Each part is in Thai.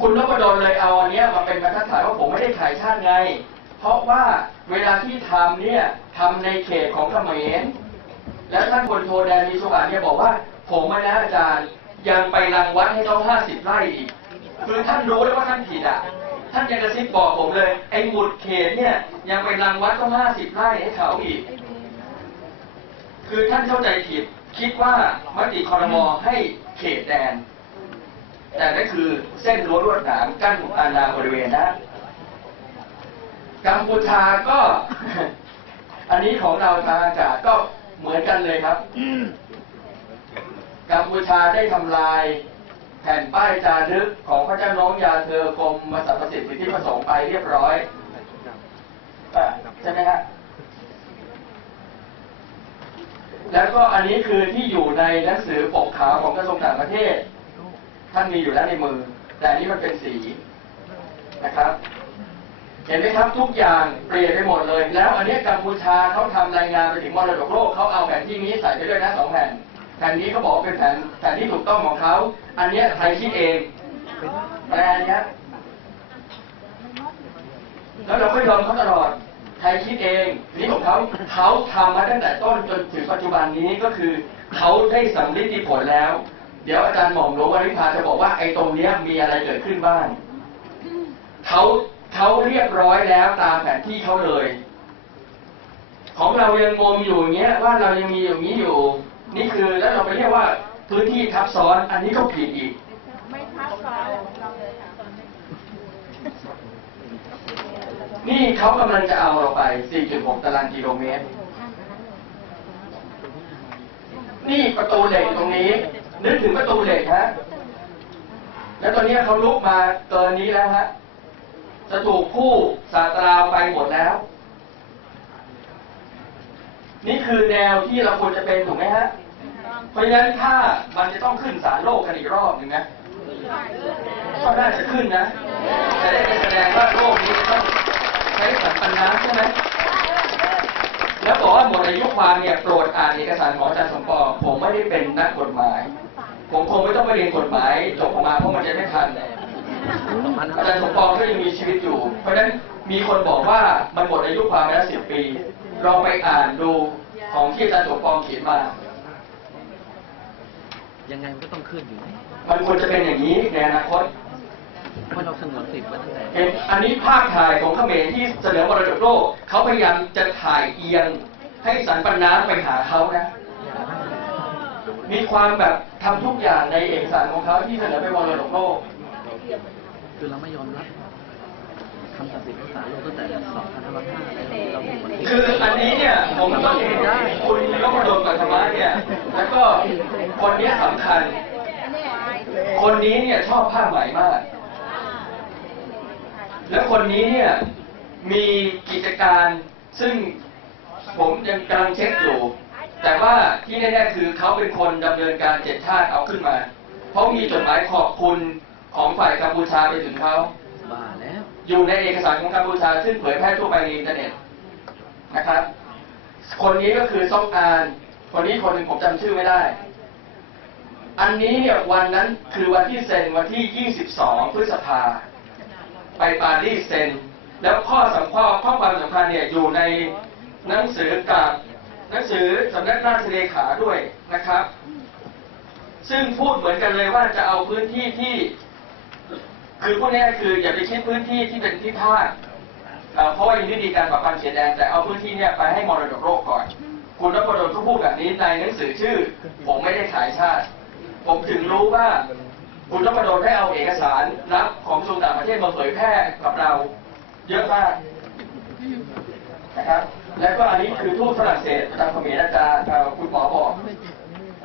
คุณนพดลเลยเอาอันเนี้ยมาเป็นบรรทัดฐานว่าผมไม่ได้ขายชาติไง เพราะว่าเวลาที่ทำเนี่ยทำในเขตของเขมร แล้วท่านพลโทแดนมีสวัสดิ์เนี่ยบอกว่า ผมมานะอาจารย์ยังไปรังวัดให้เขาห้าสิบไร่อีก คือท่านรู้แล้วว่าท่านผิดอะ ท่านยังกระซิบบอกผมเลย ไอ้หมุดเขตเนี่ย ยังไปรังวัดต้องห้าสิบไร่ให้เขาอีก คือท่านเข้าใจผิด คิดว่ามติคอรมอให้เขตแดน แต่นั่นคือเส้นรั้วลวดหนามกั้นอาณาบริเวณนะกัมพูชาก็ อันนี้ของเราทางอากาศก็เหมือนกันเลยครับกัมพูชาได้ทำลายแผ่นป้ายจารึกของพระเจ้าน้องยาเธอกรมสรรพสิทธิประสงค์ไปเรียบร้อยอะใช่ไหมฮะแล้วก็อันนี้คือที่อยู่ในหนังสือปกขาวของกระทรวงต่างประเทศ ท่านมีอยู่แล้วในมือ แต่อันนี้มันเป็นสีนะครับ เห็นไหมครับทุกอย่างเปลี่ยนไปหมดเลย แล้วอันนี้กัมพูชาเขาทำรายงานไปถึงมรดกโลกเขาเอาแผนที่นี้ใส่ไปด้วยนะสองแผ่นแผ่นนี้เขาบอกเป็นแผนแผนที่ถูกต้องของเขา อันนี้ไทยคิดเองแต่อันเนี้ยแล้วเราก็ยอมเขาตลอดไทยคิดเอง นี่ของเขาเขาทำมาตั้งแต่ต้นจนถึงปัจจุบันนี้ก็คือเขาได้สำลิดผลแล้ว เดี๋ยวอาจารย์หม่อมหลวงวริพาจะบอกว่าไอ้ตรงเนี้ยมีอะไรเกิดขึ้นบ้างเขาเขาเรียบร้อยแล้วตามแผนที่เขาเลย ของเรายังงมอยู่อย่างเงี้ยว่าเรายังมีอย่างนี้อยู่ นี่คือแล้วเราไปเรียกว่าพื้นที่ทับซ้อน อันนี้ก็ผิดอีก ไม่ทับซ้อนของเราเลยค่ะนี่เขากำลังจะเอาเราไป 4.6 ตารางกิโลเมตร นี่ประตูเหล็กตรงนี้ นึกถึงประตูเหล็กฮะ แล้วตอนนี้เขาลุกมาเกินนี้แล้วฮะ จะถูกผู้ศาสตราไปหมดแล้ว นี่คือแนวที่เราควรจะเป็นถูกไหมฮะ เพราะฉะนั้นถ้ามันจะต้องขึ้นศาลโลกกันอีกรอบหนึ่งนะก็น่าจะขึ้นนะ จะได้ไปแสดงว่าโลกนี้ต้องใช้สัมปันน้ำใช่ไหมแล้วบอกว่าหมดอายุความเนี่ยโปรดอ่านเอกสารของอาจารย์สมปองผมไม่ได้เป็นนักกฎหมาย ผมคงไม่ต้องไปเรียนกฎหมายจบออกมาเพราะมันจะไม่ทันอาจารย์สมปองก็ยังมีชีวิตอยู่ เพราะฉะนั้นมีคนบอกว่ามันหมดอายุความไปแล้วสิบปีลองไปอ่านดูของที่อาจารย์สมปองเขียนมายังไงมันก็ต้องขึ้นอยู่แล้วมันควรจะเป็นอย่างนี้ในอนาคตเพราะเราสงวนสิทธิ์ไว้ตั้งแต่เห็นอันนี้ภาพถ่ายของเขมรที่เสนอมรดกโลกเขาพยายามจะถ่ายเอียงให้สันปันน้ำไปหาเขานะ มีความแบบทำทุกอย่างในเอกสารของเขาที่เสนอไปมรดกโลกคือเราไม่ยอมรับคำตัดสินของศาลโลกตั้งแต่2505แล้วเราถูกบันทึกคืออันนี้เนี่ยผมต้องคุณนพดลปัทมะเนี่ย แล้วก็คนเนี้ยสำคัญ คนนี้เนี่ยชอบผ้าไหมมาก แล้วคนนี้เนี่ยมีกิจการซึ่งผมยังกำลังเช็คอยู่ แต่ว่าที่แน่ๆคือเขาเป็นคนดำเนินการเจ็ดชาติเอาขึ้นมา เพราะมีจดหมายขอบคุณของฝ่ายกัมพูชาไปถึงเขาบ้าแล้วอยู่ในเอกสารของกัมพูชาซึ่งเผยแพร่ทั่วไปในอินเทอร์เน็ตนะครับ คนนี้ก็คือซ่องอาน คนนี้คนหนึ่งผมจำชื่อไม่ได้ อันนี้เนี่ยวันนั้นคือวันที่เซ็นวันที่ 22 พฤษภา ไปปารีสเซ็น แล้วข้อสำคัญข้อความสำคัญเนี่ยอยู่ในหนังสือกับ หนังสือสำนักราชเลขาด้วยนะครับ ซึ่งพูดเหมือนกันเลยว่าจะเอาพื้นที่ที่ คือพูดง่ายคือ อย่าไปคิดพื้นที่ที่เป็นที่ภาคเพราะว่ายังไม่มีการปรับปรุงเขตแดนแต่เอาพื้นที่เนี่ยไปให้มรดกโลกก่อน คุณนพดลก็พูดแบบนี้ในหนังสือชื่อ ผมไม่ได้ขายชาติ ผมถึงรู้ว่าคุณนพดลได้เอาเอกสารรับของกระทรวงต่างประเทศมาเผยแพร่กับเรา เยอะมากนะครับ แล้วก็อันนี้คือทูตฝรั่งเศสประจำเขมรอาจารย์คุณหมอบอก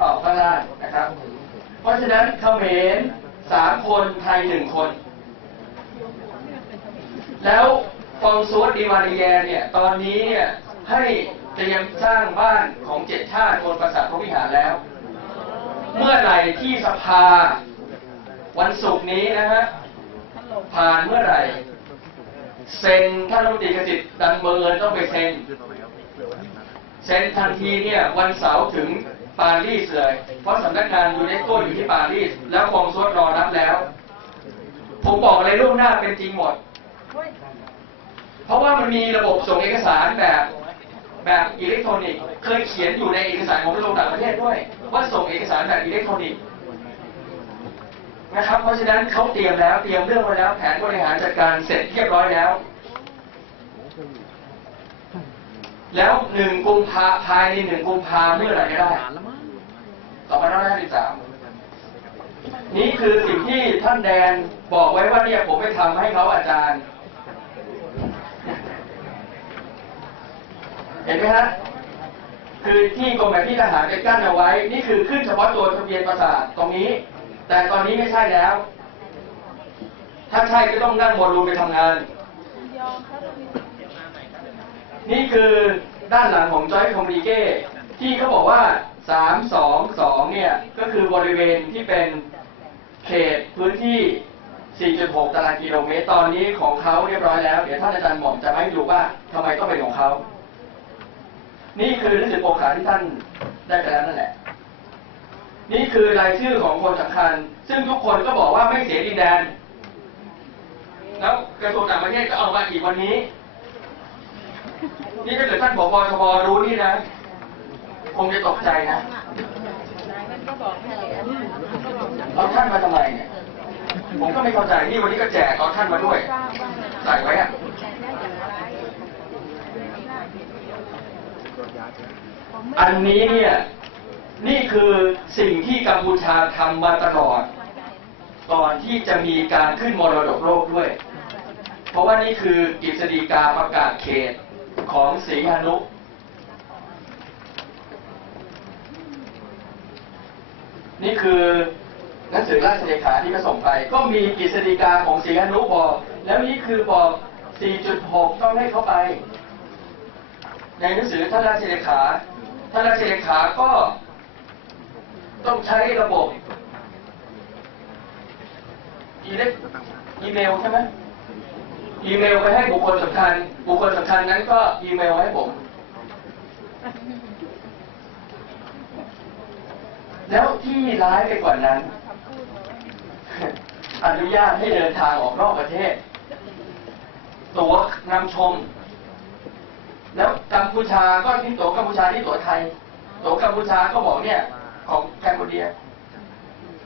ออกข้างล่างนะครับ เพราะฉะนั้นเขมรสามคนไทยหนึ่งคน แล้วฟองซัวดีวานีแยเนี่ยตอนนี้เนี่ยให้เตรียมสร้างบ้านของเจ็ดชาติบนปราสาทพระวิหารแล้ว เมื่อไหร่ที่สภาวันศุกร์นี้นะฮะผ่านเมื่อไหร่ เซ็นท่านรัฐมนตรีกสิทธิ์ดันเมินต้องไปเซ็นเซ็นทันทีเนี่ยวันเสาร์ถึงปารีสเลย เพราะสำนักงานยูเนสโกอยู่ที่ปารีส แล้วฟองซัวรอรับแล้ว ผมบอกอะไรล่วงหน้าเป็นจริงหมด เพราะว่ามันมีระบบส่งเอกสารแบบแบบอิเล็กทรอนิกส์เคยเขียนอยู่ในเอกสารของกระทรวงต่างประเทศด้วย ว่าส่งเอกสารแบบอิเล็กทรอนิกส์ นะครับ เพราะฉะนั้นเขาเตรียมแล้วเตรียมเรื่องไว้แล้วแผนบริหารจัดการเสร็จเรียบร้อยแล้ว แล้วหนึ่งกุมภาภายในหนึ่งกุมภาเมื่อไหร่ได้นานแล้วมั้งสองพันห้าร้อยสิบสามนี่คือสิ่งที่ท่านแดนบอกไว้ว่าเนี่ยผมไปทำให้เขาอาจารย์ เห็นไหมฮะคือที่กรมแบบที่ทหารไปกั้นเอาไว้ นี่คือขึ้นเฉพาะตัวทะเบียนประสาทตรงนี้ แต่ตอนนี้ไม่ใช่แล้ว ถ้าใช่ก็ต้องนั่งบอลลูนไปทำงาน นี่คือด้านหลังของจอยคอมมิเก้ที่เขาบอกว่า 322 เนี่ย ก็คือบริเวณที่เป็นเขตพื้นที่ 4.6 ตารางกิโลเมตร ตอนนี้ของเขาเรียบร้อยแล้ว เดี๋ยวท่านอาจารย์หม่อมจะมาให้ดูว่าทำไมต้องเป็นของเขา นี่คือหนังสือโปรขาที่ท่านได้ไปแล้วนั่นแหละ นี่คือรายชื่อของคนสำคัญ ซึ่งทุกคนก็บอกว่าไม่เสียดินแดน แล้วกระทรวงต่างประเทศก็เอามาอีกวันนี้ นี่ถ้าเกิดท่านผบทบรู้นี่นะ คงจะตกใจนะเหรียญก็บอาท่านมาทำไมเนี่ย ผมก็ไม่เข้าใจนี่วันนี้ก็แจกเอาท่านมาด้วย ใส่ไว้อะอันนี้เนี่ย นี่คือสิ่งที่กัมพูชาทำมาตลอด ก่อนที่จะมีการขึ้นมรดกโลกด้วย เพราะว่านี่คือกฤษฎีกาประกาศเขตของศรีหานุนี่คือหนังสือราชเลขาที่ก็ส่งไป ก็มีกฤษฎีกาของศรีหานุบอก แล้วนี่คือบอก 4.6 ต้องให้เขาไป ในหนังสือท่านราชเลขาท่านราชเลขาก็ ต้องใช้ระบบอีเล็กอีเมลใช่ไหมอีเมลไปให้บุคคลสำคัญ บุคคลสำคัญนั้นก็อีเมลให้ผม แล้วที่ร้ายไปกว่านั้น อนุญาตให้เดินทางออกนอกประเทศ ตั๋วนำชม แล้วกัมพูชาก็ที่ตั๋วกัมพูชาที่ตั๋วไทยตั๋วกัมพูชาก็บอกเนี่ย ของแคนเบเดีย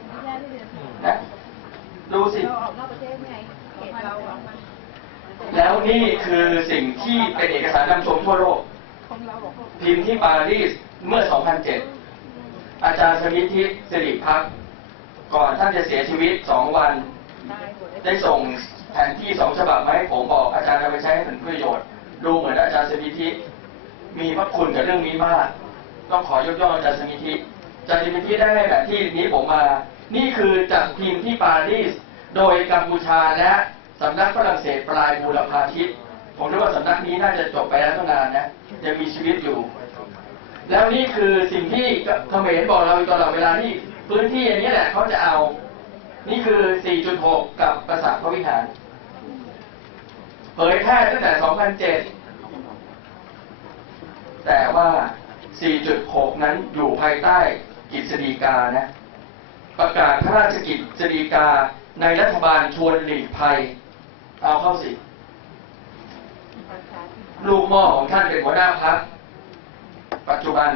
ไม่ได้ที่เดือนนะดูสิเราออกนอกประเทศไงเขตเราออกมาแล้วนี่คือสิ่งที่เป็นเอกสารนำชมทั่วโลกของเราบอกว่าพิมพ์ที่ปารีสเมื่อ 2007 อาจารย์สมิทธิสิริพักษ์ก่อนท่านจะเสียชีวิต 2 วันตายหมดได้ส่งแผนที่สองฉบับมาให้ผมบอกอาจารย์เอาไปใช้ให้เป็นประโยชน์ ดูเหมือนอาจารย์สมิทธิมีพระคุณกับเรื่องนี้มาก ต้องขอยกย่องอาจารย์สมิทธิอา จารย์สมิทธิได้แบบที่นี้ผมมา นี่คือจากพิมพ์ที่ปารีส โดยกัมพูชาและสำนักฝรั่งเศสปลายบูรพาทิตผมคิดว่าสำนักนี้น่าจะจบไปแล้วตั้งนานนะยังมีชีวิตอยู่ แล้วนี่คือสิ่งที่เขมรบอกเราตลอดเวลาที่พื้นที่อันนี้แหละเขาจะเอา นี่คือ 4.6 กับประสาทพระวิหาร เผยแพร่ตั้งแต่ 2007 แต่ว่า 4.6 นั้นอยู่ภายใต้ กฤษฎีกานะประกาศพระราชกิจสฎีกาในรัฐบาลชวนหลีกภัย เอาเข้าสิ ลูกหม้อของท่านเป็นหัวหน้าพักปัจจุบัน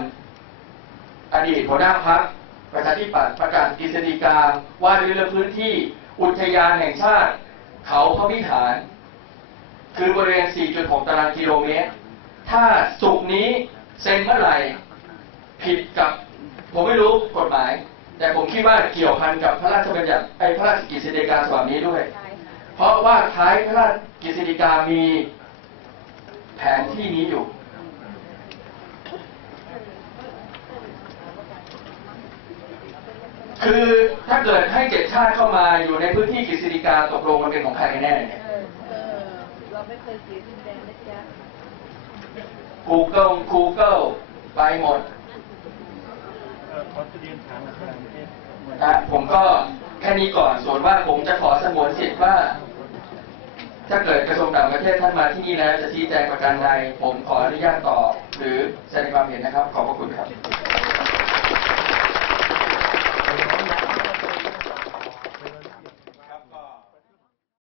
อดีตหัวหน้าพักประชาธิปัตย์ประกาศกฤษฎีกาว่าด้วยเรื่องพื้นที่อุทยานแห่งชาติ เขาพระวิหาร คือบริเวณ 4.6 ตารางกิโลเมตร ถ้าสุกนี้เซ็นเมื่อไหร่ ผิดกับ ผมไม่รู้กฎหมาย แต่ผมคิดว่าเกี่ยวพันกับพระราชบัญญัติไอ้พระราชกฤษฎีกาฉบับนี้ด้วยตายค่ะเพราะว่าท้ายพระราชกฤษฎีกามีแผนที่นี้อยู่ คือถ้าเกิดให้เจ็ดชาติเข้ามาอยู่ในพื้นที่กฤษฎีกาตกลงมันเป็นของใครกันแน่เนี่ยเออเออเราไม่เคยเสียดินแดนนะจ๊ะ Google Google ไปหมด นะผมก็แค่นี้ก่อนส่วนว่าผมจะขอสงวนสิทธิ์ว่า ถ้าเกิดกระทรวงต่างประเทศท่านมาที่นี่แล้วจะชี้แจงประการใดผมขออนุญาตตอบหรือแสดงความเห็นนะครับ ขอบพระคุณครับ